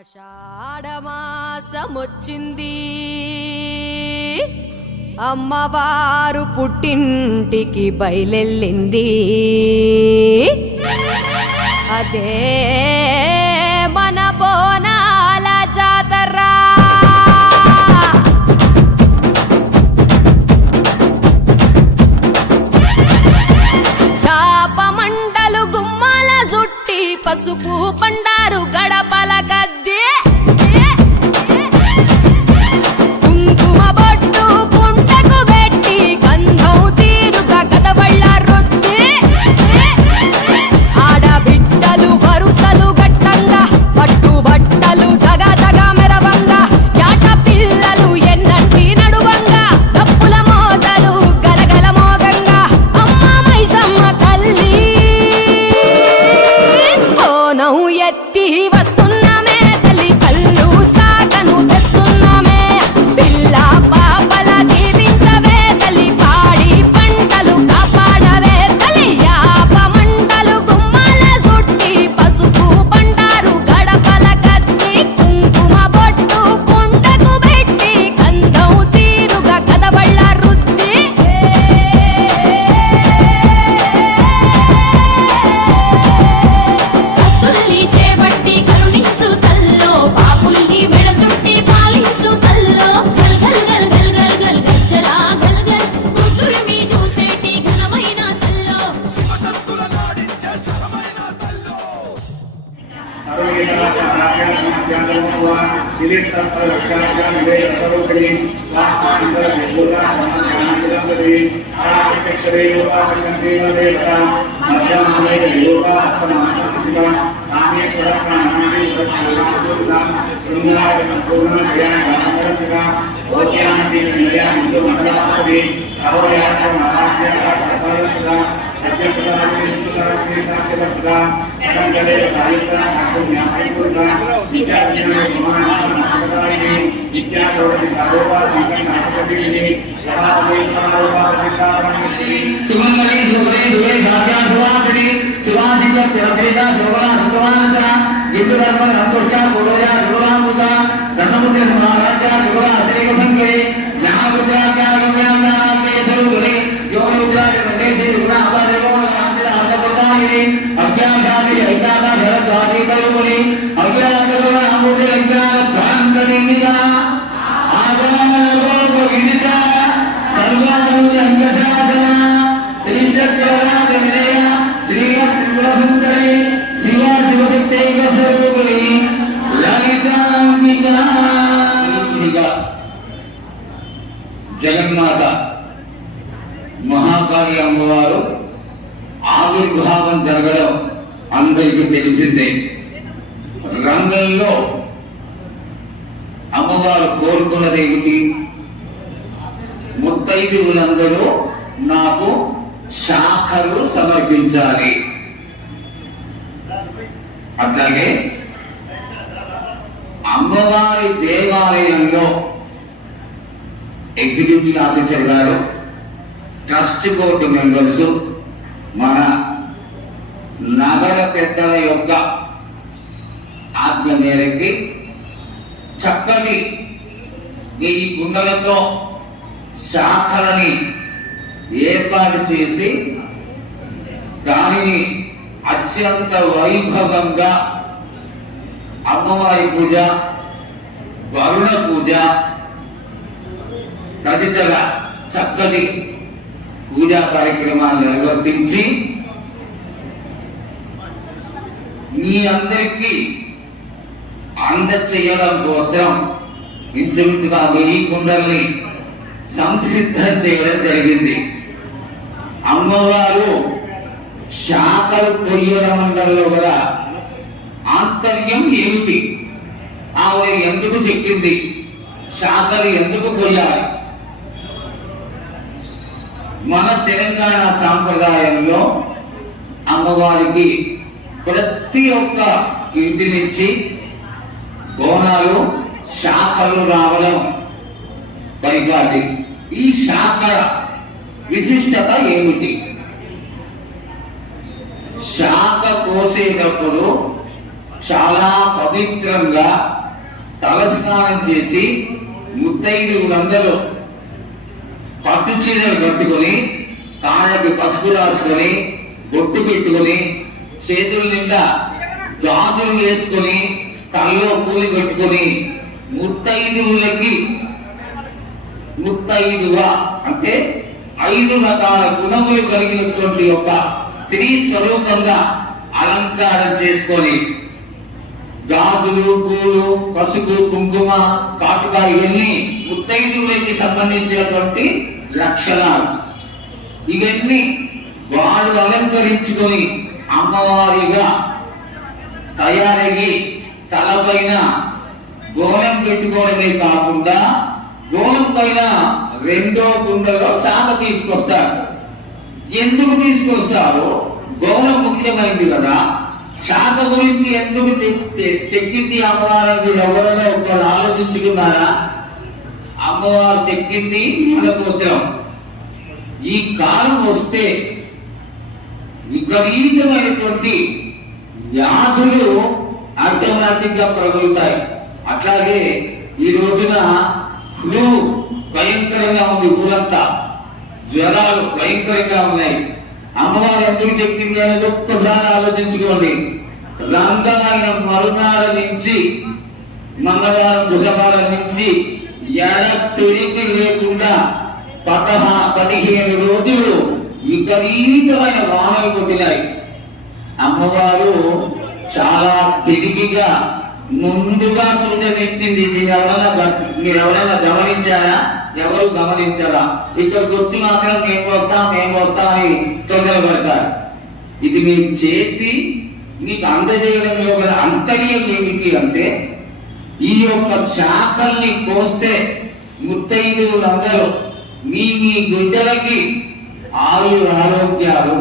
ఆషాఢమాసమొచ్చింది, అమ్మవారు పుట్టింటికి బయలెళ్ళింది. అదే మన బోనాల జాతర. చాపమంటలు గుమ్మాల జుట్టి పసుపు పండారు గడపల గద్దె. కుంకుమ బొట్టు పుంటకు పెట్టి గంధం తీరుగా గదవళ్ళ రొద్ది. ఆడబిడ్డలు వరుసలు గట్టంగా పట్టు బట్టలు దగదగ మెరవంగా యాట పిల్లలు ఎన్నంటి నడువంగా డప్పుల మోతలు గలగల మోగంగా అమ్మ మైసమ్మ తల్లి బోనం ఎత్తి వస్తున్నామే తల్లి. కళ్ళు సాకను తెస్తున్నామే పిల్ల పాపల దీవించవే తల్లి. పాడి పంటలు కాపాడవే తల్లి. యాప మంటలు గుమ్మాల జుట్టి పసుపు పండారు గడపల కత్తి. కుంకుమ బొట్టు కుంటకు పెట్టి గంధం తీరుగా కదవళ్ళ రుద్ది. భక్తుల్ని చేపట్టి కరుణించు తల్లో, పాపుల్ని మెడ చుట్టి పాలించు తల్లో. గల్ గల్ గల్ గల్ గల్ గల్ గజ్జలా గల్ గల్ గుట్టురిమి చూసేటి ఘనమైన తల్లో. జగన్మాత మహాకాళి అమ్మవారు ఆవిర్భావం జరగడం అందరికీ తెలిసిందే. రంగంలో అమ్మవారు కోరుకున్నదేమిటి? ముత్తైదువులందరూ నాకు శాఖలు సమర్పించాలి. అట్లాగే అమ్మవారి దేవాలయంలో ఎగ్జిక్యూటివ్ ఆఫీసర్ గారు, ట్రస్ట్ బోర్డు మెంబర్స్, మన నగర పెద్దల యొక్క ఆజ్ఞ మేరకి చక్కటి ఈ గుండెలతో శాఖలని ఏర్పాటు చేసి దానిని అత్యంత వైభవంగా అమ్మవారి పూజ, వరుణ పూజ తదితర చక్కటి పూజా కార్యక్రమాలు నిర్వర్తించి మీ అందరికీ అందచేయడం కోసం ఇంచుమించుగా 1000 కుండల్ని సంసిద్ధం చేయడం జరిగింది. అమ్మవారు శాఖలు కొయ్యడం మండలంలో కూడా ఆంతర్యం ఏమిటి? ఆవిడ ఎందుకు చెప్పింది శాఖలు ఎందుకు కొయ్యాలి? మన తెలంగాణ సాంప్రదాయంలో అమ్మవారికి ప్రతి ఒక్క ఇంటి నుంచి బోనాలు శాఖలు రావడం పరిపాటి. ఈ శాఖ విశిష్టత ఏమిటి? శాఖ కోసేటప్పుడు చాలా పవిత్రంగా తలస్నానం చేసి ముత్తైదువులందరూ పట్టు చీరలు కట్టుకొని కాళ్ళకి పసుపు రాసుకొని బొట్టు పెట్టుకొని చేతుల నిండా గాజులు వేసుకొని తలలో పూలు పెట్టుకొని ముత్తైదువులకి ముత్తైదువ అంటే 5 రకాల గుణములు కలిగినటువంటి ఒక స్త్రీ స్వరూపంగా అలంకారం చేసుకొని గాజులు పూలు పసుపు కుంకుమ కాటుక ఇవన్నీ ముత్తైదువులకి సంబంధించినటువంటి లక్షణాలు. ఇవన్నీ వాడు అలంకరించుకొని అమ్మవారిగా తయారయ్యి తలపైన గోళం పెట్టుకోవడమే కాకుండా గోళం పైన 2వ కుండలో శాఖ తీసుకొస్తారు. ఎందుకు తీసుకొస్తారు? గోళం ముఖ్యమైనది కదా. శాఖ గురించి ఎందుకు చెక్కింది అమ్మవారికి ఎవరైనా ఒకరు ఆలోచించుకున్నారా? అమ్మవారు చెక్కింది మన కోసం. ఈ కాలం వస్తే విపరీతమైనటువంటి వ్యాధులు ఆటోమేటిక్ గా ప్రబలుతాయి. అట్లాగే ఈ రోజున ఫ్లూ భయంకరంగా ఉంది, ఊరంతా జ్వరాలు భయంకరంగా ఉన్నాయి. అమ్మవారు ఎందుకు చెప్పింది అనేది ఒక్కసారి ఆలోచించుకోండి. రంగమైన మరునాడు నుంచి మంగళవారం బుధవారం నుంచి ఎడతెరిపి లేకుండా 15 రోజులు విపరీతమైన వానలు కొట్టినాయి. అమ్మవారు చాలా తెలివిగా ముందుగా సూచనిచ్చింది. మీరు ఎవరైనా గమనించారా? ఎవరు గమనించారా? ఇక్కడికి వచ్చి మాత్రం మేము వస్తాం అని తొందరపడతారు. ఇది మీరు చేసి మీకు అందజేయడంలో గల అంతర్యం ఏమిటి అంటే, ఈ యొక్క శాఖల్ని కోస్తే ముత్తైదువులందరూ మీ బిడ్డలకి ఆరోగ్యాలు,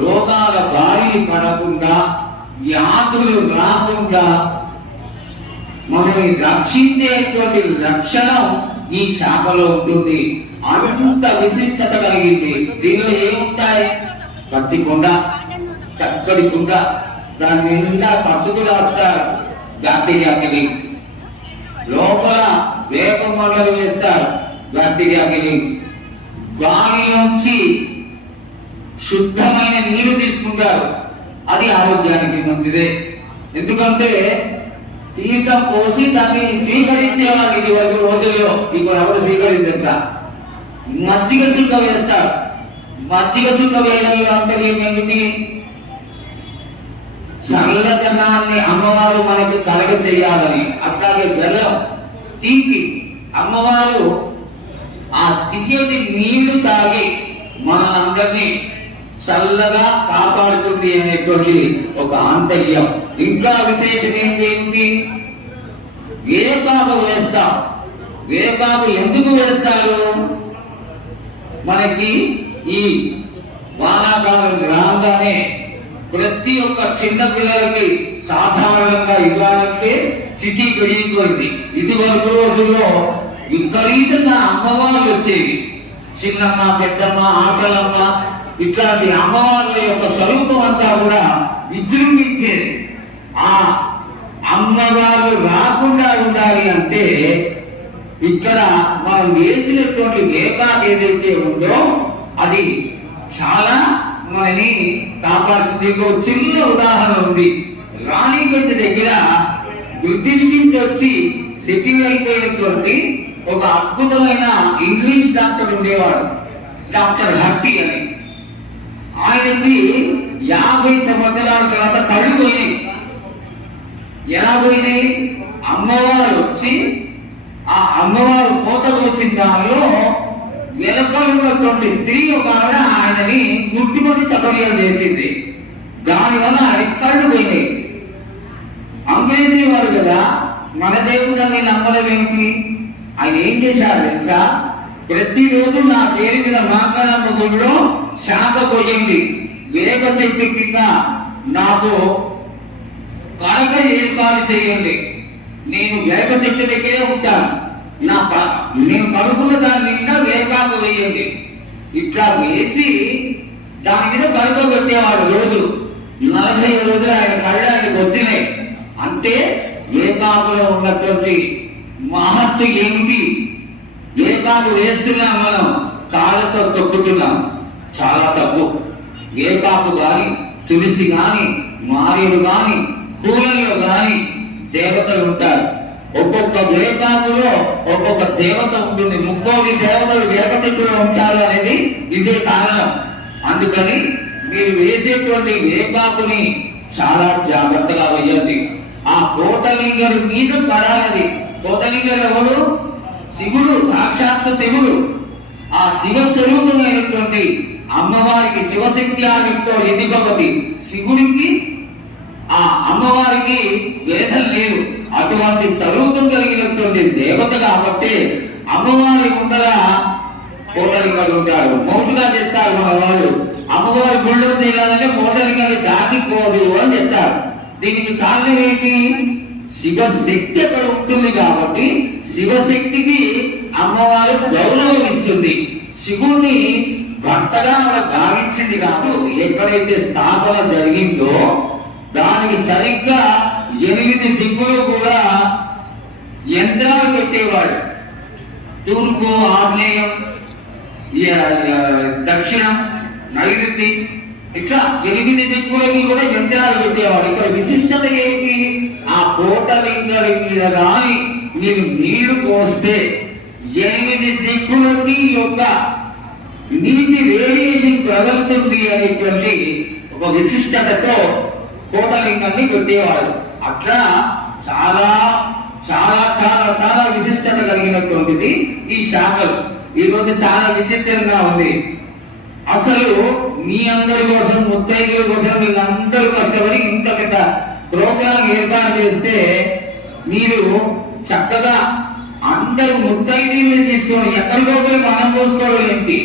రోగాల బారిని పడకుండా, వ్యాధులు రాకుండా మనల్ని రక్షించేటువంటి లక్షణం ఈ శాఖలో ఉంటుంది. అంత విశిష్టత కలిగింది. దీనిలో ఏముంటాయి? పచ్చి కుండ, చక్కటి కుండ, దాని నిండా పసుపు రాస్తారు, బ్యాక్టీరియాకి. లోపల వేప మండలు వేస్తారు, బ్యాక్టీరియాకి. గాలిలోంచి శుద్ధమైన నీరు తీసుకుంటారు, అది ఆరోగ్యానికి మంచిదే. ఎందుకంటే తీర్థం పోసి దాన్ని స్వీకరించేవాళ్ళు ఇది వరకు రోజుల్లో. ఇప్పుడు ఎవరు స్వీకరించట? మజ్జిగ చుక్క వేస్తారు. మజ్జిగ చుక్క వేయడంలో అంతర్యం ఏమిటి? చల్లదనాన్ని అమ్మవారు మనకి కలగ చేయాలని. అట్లాగే బెల్లం తీపి అమ్మవారు ఆ తీయటి నీళ్లు తాగి మనందరినీ చల్లగా కాపాడుతుంది అనేటువంటి ఒక ఆంతర్యం. ఇంకా విశేషం ఏంటి? వేపాకు వేస్తాం. వేపాకు ఎందుకు వేస్తారు? మనకి ఈ వానాకాలం రాగానే ప్రతి ఒక్క చిన్న పిల్లలకి సాధారణంగా ఇవ్వాలంటే సిటీ పెరిగిపోయింది. ఇది వరకు రోజుల్లో విపరీతంగా అమ్మవార్లు వచ్చేవి. చిన్నమ్మ, పెద్దమ్మ, ఆటలమ్మ, ఇట్లాంటి అమ్మవార్ల యొక్క స్వరూపం అంతా కూడా విజృంభించేది. ఆ అమ్మవార్లు రాకుండా ఉండాలి అంటే ఇక్కడ మనం వేసినటువంటి వేపాకు ఏదైతే ఉందో అది చాలా మనని కాపాడుతుంది. ఇంకో చిన్న ఉదాహరణ ఉంది. రాణిగంజ్ దగ్గర బ్రిటిష్ నుంచి వచ్చి సెటిల్ అయిపోయినటువంటి ఒక అద్భుతమైన ఇంగ్లీష్ డాక్టర్ ఉండేవాడు, డాక్టర్ హట్టి అని. ఆయనకి 50 సంవత్సరాల తర్వాత కళ్ళు పోయినాయి. ఎలా పోయినాయి? అమ్మవారు వచ్చి ఆ అమ్మవారు కోత కోసిన దానిలో వెనకాలన్నటువంటి స్త్రీ ఒక ఆవిడ ఆయనని ముట్టుకొని సపర్యం చేసింది. దానివల్ల ఆయన కళ్ళు పోయినాయి. అంగ్రేజీ వారు కదా, మన దేవుడిని నమ్మడం ఏమిటి? ఆయన ఏం చేశారు తెలుసా? ప్రతిరోజు నా పేరు మీద మాంగళమ్మ గుడిలో శాఖ పోయింది. వేగ చెట్టు కింద నాకు కడక ఏర్పాటు చేయండి. నేను వేప చెట్టు దగ్గరే ఉంటాను. నేను కడుపున్న దాని నిండా వేపాకు వేయండి. ఇట్లా వేసి దాని మీద కడుపు పెట్టేవాడు. రోజు 40 రోజులు ఆయన కళ్ళకి వచ్చినాయి. అంటే ఏకాకులో ఉన్నటువంటి మహత్తు ఏమిటి? ఏకాకు వేస్తున్నాం మనం, కాళ్ళతో తొక్కుతున్నాం, చాలా తప్పు. ఏకాకు గాని, తులసి గాని, మారేడు గాని, కూలల్లో గాని దేవతలు ఉంటారు. ఒక్కొక్క వేపాకులో ఒక్కొక్క దేవత ఉంటుంది. 30 దేవతలు వేప చెట్టులో ఉంటారు అనేది ఇదే కారణం. అందుకని మీరు వేసేటువంటి వేపాకుని చాలా జాగ్రత్తగా వేయాలి. ఆ కోటలింగడు మీద పడాలి. కోటలింగడు ఎవరు? శివుడు, సాక్షాత్తు శివుడు. ఆ శివ స్వరూపమైనటువంటి అమ్మవారికి శివశక్తి ఆవితో ఎదిగొకటి. శివుడికి ఆ అమ్మవారికి భేదం లేదు. అటువంటి స్వరూపం కలిగినటువంటి దేవత కాబట్టి అమ్మవారి ముందర కోటలింగడు ఉంటాడు. మౌటుగా చెప్తారు మన వాళ్ళు. అమ్మవారి గుళ్ళో చేయాలంటే కోటలింగడు దాటిపోదు అని చెప్తారు. దీనికి కారణం ఏంటి? శివశక్తి అక్కడ ఉంటుంది కాబట్టి శివశక్తికి అమ్మవారు గౌరవం ఇస్తుంది. శివుణ్ణి గంటగా గావించింది కాదు. ఎక్కడైతే స్థాపన జరిగిందో దానికి సరిగ్గా 8 దిక్కులు కూడా యంత్రాలు పెట్టేవాడు. తూర్పు, ఆగ్నేయం, దక్షిణం, నైరుతి, ఇట్లా 8 దిక్కులకి కూడా యంత్రాలు పెట్టేవాడు. ఇక్కడ విశిష్టత ఏంటి? ఆ కోటలింగల మీద కానీ మీరు నీళ్లు పోస్తే 8 దిక్కులకి యొక్క నీటి రేడియేషన్ ప్రగలుతుంది అనేటువంటి ఒక విశిష్టతతో కోటలింగాన్ని పెట్టేవాడు. అట్లా చాలా చాలా చాలా చాలా విశిష్టత కలిగినటువంటిది ఈ శాఖలు. ఈ రోజు చాలా విచిత్రంగా ఉంది. అసలు మీ అందరి కోసం, ముత్తైదుల కోసం వీళ్ళందరూ కష్టపడి ఇంత పెద్ద ప్రోగ్రాం ఏర్పాటు చేస్తే మీరు చక్కగా అందరూ ముత్తైదులు తీసుకొని ఎక్కడికో పోయి మనం పోసుకోవడం ఏంటి?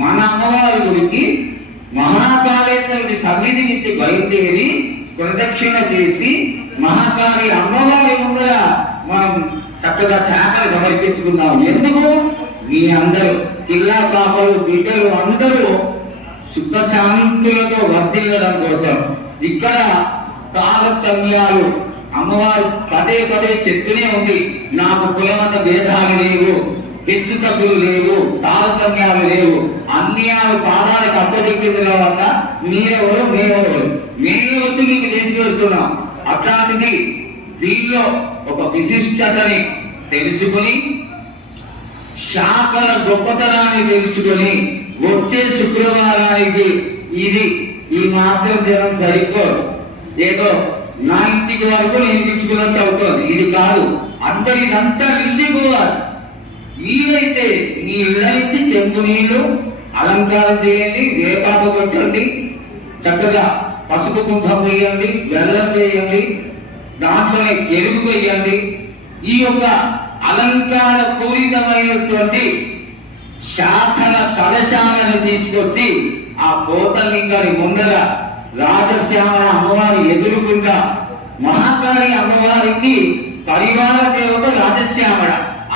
మన అమ్మవారి గుడికి మహాకాళేశ్వరుడి సన్నిధి నుంచి బయలుదేరి ప్రదక్షిణ చేసి మహాకాళి అమ్మవారి ముందర మనం చక్కగా శాఖలు సమర్పించుకుందాం. ఎందుకు? మీ అందరూ పిల్ల పాపలు, బిడ్డలు అందరూ సుఖశాంతులతో వర్ధిల్లడం కోసం. ఇక్కడ తారతమ్యాలు అమ్మవారు పదే పదే చెప్తూనే ఉంది. నాకు కులమత భేదాలు లేవు, హెచ్చు తగ్గులు లేవు, తారతమ్యాలు లేవు. అన్ని ఆమె పాదాలకు అప్పచెప్పింది వల్ల మీరెవరు, మేమెవరు, మేమే వచ్చి మీకు చేసి పెడుతున్నాం. అట్లాంటిది దీనిలో ఒక విశిష్టతని తెలుసుకుని, శాఖల గొప్పతనాన్ని తెలుసుకుని వచ్చే శుక్రవారానికి ఇది ఈ మాత్రం జనం సరిపోదు. ఏదో నా ఇంటికి వరకు నేను ఇచ్చుకున్నట్టు అవుతుంది. ఇది కాదు, అందరిదంతా నిండిపోవాలి. వీలైతే మీ ఇళ్ళ నుంచి చెంబు నీళ్లు అలంకారం చేయండి, వేపాకు కొట్టండి, చక్కగా పసుపు కుంభం వేయండి, బెల్లం వేయండి, దాంట్లో ఎరుగు వేయండి. ఈ యొక్క అలంకార పూరితమైనటువంటి శాఖల కలశాలను తీసుకొచ్చి ఆ కోటలింగాని ముందర రాజశ్యామల అమ్మవారి ఎదురుకుండా, మహాకాళి అమ్మవారికి పరివార దేవత రాజశ్యామల,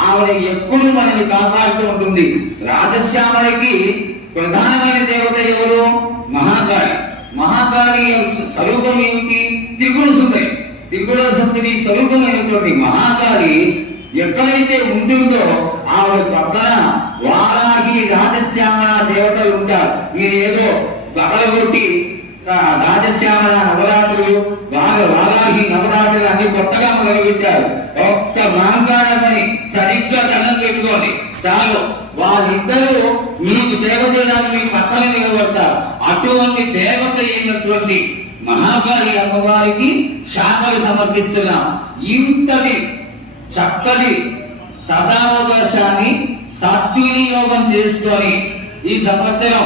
ఆవిడ ఎప్పుడు మనల్ని కాపాడుతూ ఉంటుంది. రాజశ్యామలకి ప్రధానమైన దేవత ఎవరు? మహాకాళి. మహాకాళి స్వరూపం ఏమిటి? త్రిపుర సుందరి. త్రిపుర సుందరి స్వరూపమైనటువంటి మహాకాళి ఎక్కడైతే ఉంటుందో ఆవిడ పక్కన వారాహి, రాజశ్యామల దేవతలు ఉంటారు. మీరేదో గబలగొట్టి రాజశ్యామల నవరాత్రులు, వారాహి నవరాత్రులు అన్ని కొత్తగా మొదలుపెట్టారు. ఒక్క మాంగారమని సరిగ్గా దండం పెట్టుకోండి చాలు. వారిద్దరూ మీకు సేవ చేయడానికి మీకు పక్కన నిలబడతారు. అటువంటి దేవత అయినటువంటి మహాకాళి అమ్మవారికి శాఖలు సమర్పిస్తున్నాం. ఇంతటి చక్కటి సదావకాశాన్ని సద్వినియోగం చేసుకొని ఈ సంవత్సరం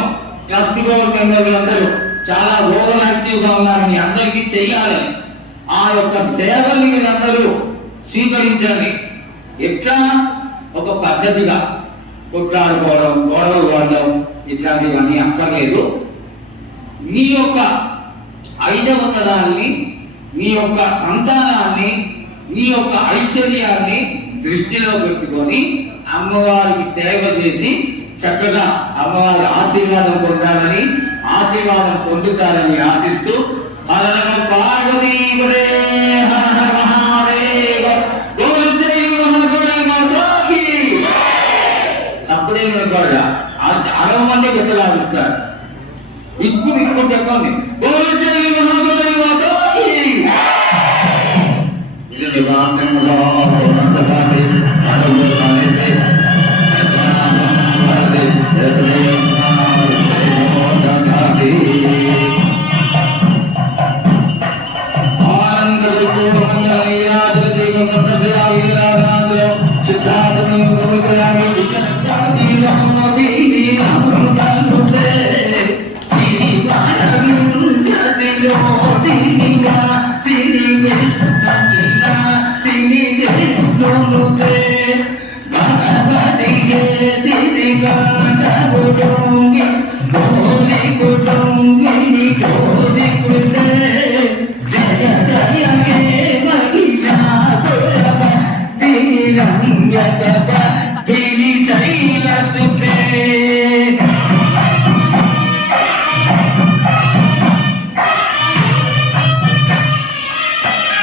ట్రస్ట్ బోర్డు మెంబర్లందరూ చాలా ఓవర్ యాక్టివ్ గా ఉన్నారు. మీ అందరికీ చెయ్యాలి. ఆ యొక్క సేవల్ని మీరందరూ స్వీకరించాలి. ఎట్లా? ఒక పద్ధతిగా కొట్లాడుకోవడం, గొడవలు పడడం ఇట్లాంటివన్నీ అక్కర్లేదు. మీ యొక్క ఐదవతనాన్ని, మీ యొక్క సంతానాన్ని, మీ యొక్క ఐశ్వర్యాన్ని దృష్టిలో పెట్టుకొని అమ్మవారికి సేవ చేసి చక్కగా అమ్మవారి ఆశీర్వాదం పొందాలని, ఆశీర్వాదం పొందుతారని ఆశిస్తూ హర పార్వతీపదే హర హర మహాదేవ గోవిందయ్య మహాదేవకి చప్పుడే కూడా 60 మంది పెద్ద లాభిస్తారు. ఇప్పుడు చెప్పండి గోవిందయ్య మహాదేవకి ఇది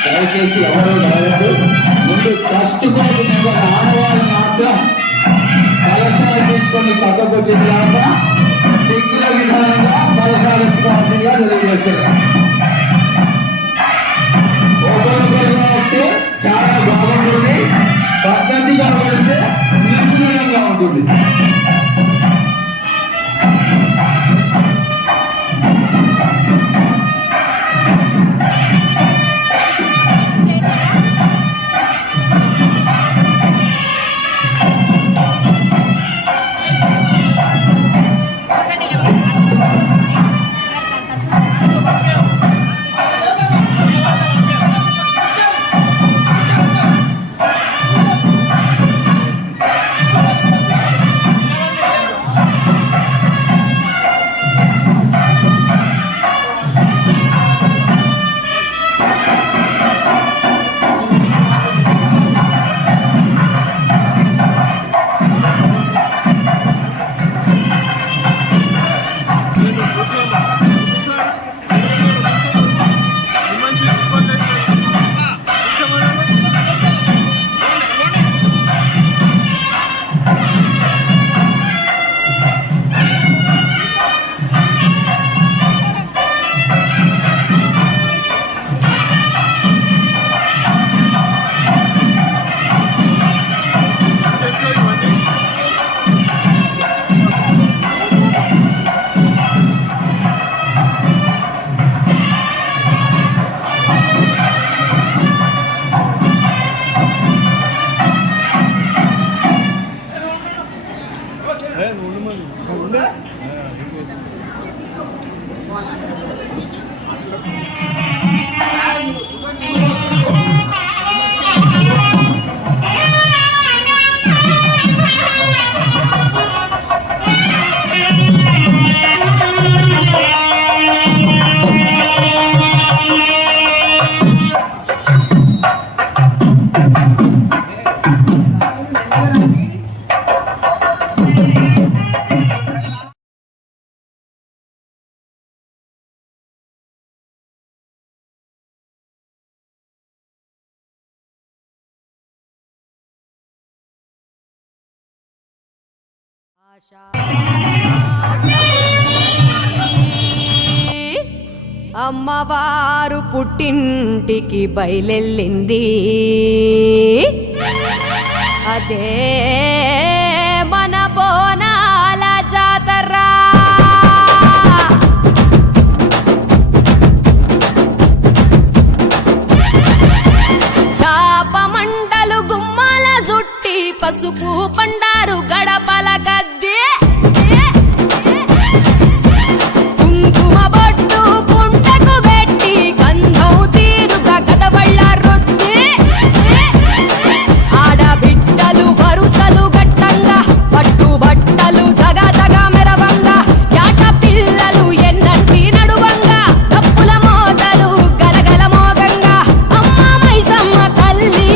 దయచేసి ఎవరు రావద్దు. ముందు ఫస్ట్ ఆడవాళ్ళు మాత్రం కలశాలు తీసుకొని పక్కకు వచ్చిన తర్వాత దిక్కుల విధానంగా కలశాలు ఎత్తుకోవాల్సిందిగా తెలియజేస్తున్నారు. ఒకరికొకరుగా వస్తే చాలా బాగుంటుంది, పద్ధతిగా వెళ్తే నిర్మూలంగా ఉంటుంది. అమ్మవారు పుట్టింటికి బయలెళ్ళింది, అదే మన బోనాల జాతర. చాపమంటలు గుమ్మాల జుట్టి పసుపు పండారు గడపల గద్దె, కుంకుమ బొట్టు పుంటకు పెట్టి గంధం తీరుగా కదవళ్ళ రొద్ది, ఆడబిడ్డలు వరుసలు గట్టంగా పట్టు బట్టలు దగ దగ మెరవంగా, యాట పిల్లలు ఎన్నంటి నడువంగా, డప్పుల మోతలు గలగల మోగంగా, అమ్మ మైసమ్మ తల్లి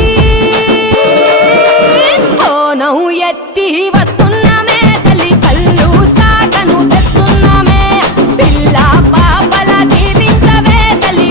బోనం ఎత్తి వస్తున్నామే తల్లి, కళ్ళు సాగను తెస్తున్నామే, పిల్ల పాపల దీవించవే తల్లి,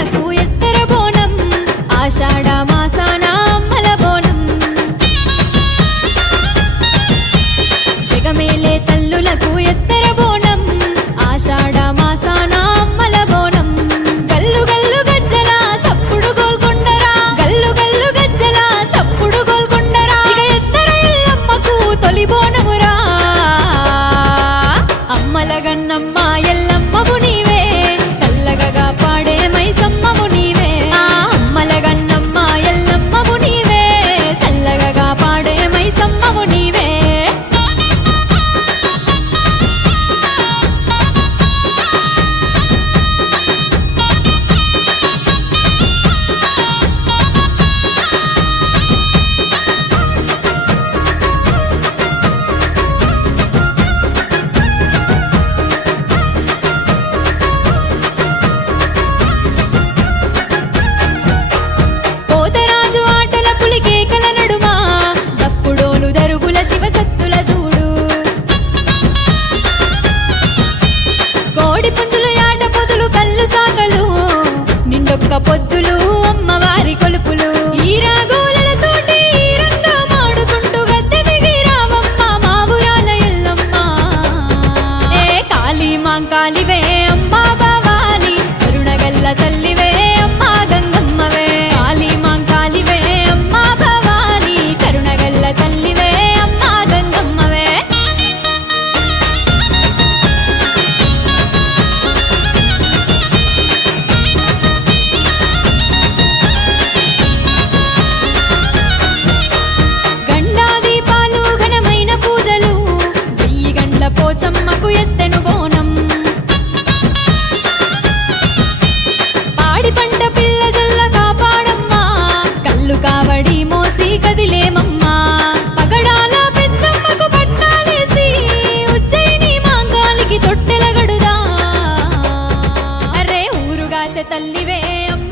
తల్లులకు ఎత్తర బోనం ఆషాఢ మాసాన అమ్మల బోనం జగమేలే తల్లులకు ఎత్తర బోనం ఆషాఢ మాసాన అమ్మల బోనం గల్లు గల్లు గజ్జల సప్పుడు గోల్కొండరా గల్లు గల్లు గజ్జల సప్పుడు గోల్కొండరా ఇక ఎత్తర ఎల్లమ్మకు తొలి బోనమురా అమ్మల గన్నమ్మ ఎల్లమ్మవు నీవే చల్లగగా పాడే మైసమ్మవు నీవే ఆ అమ్మల గన్నమ్మ ఎల్లమ్మవు నీవే చల్లగగా పాడే మైసమ్మవు నీవే పోతరాజు ఆటల పులికేకల నడుమా దప్పుడోలు దరుగుల శివసత్తుల చూడు కోడి పుంజులు యాట పొదులు కళ్ళు సాకలు నిండొక్క పొద్దులు అమ్మవారి కొలుపులు ఈ రాగోలతోటి ఈ రంగా మాడుకుంటూ గద్దె దిగి రావమ్మ మా ఊరాల ఎల్లమ్మ ఏ కాళీ మాంకాలివే అమ్మా భవాని కరుణగల్ల తల్లివే అమ్మా గంగమ్మవే కాళీ మాంకాలివే అమ్మా భవాని కరుణగల్ల తల్లివే అమ్మా గంగమ్మవే గండా దీపాలు ఘనమైన పూజలు 1000 గండ్ల పోచమ్మకు ఎత్తెను బోనం పాడి పంట పిల్ల జల్ల కాపాడమ్మా కళ్ళు కావడి మోసి కదిలేమమ్మా పగడాల పెద్దమ్మకు పట్టాలేసి ఉజ్జయిని మాంగాలికి తొట్టెల గడుదా అరే ఊరుగాసె తల్లివే అమ్మ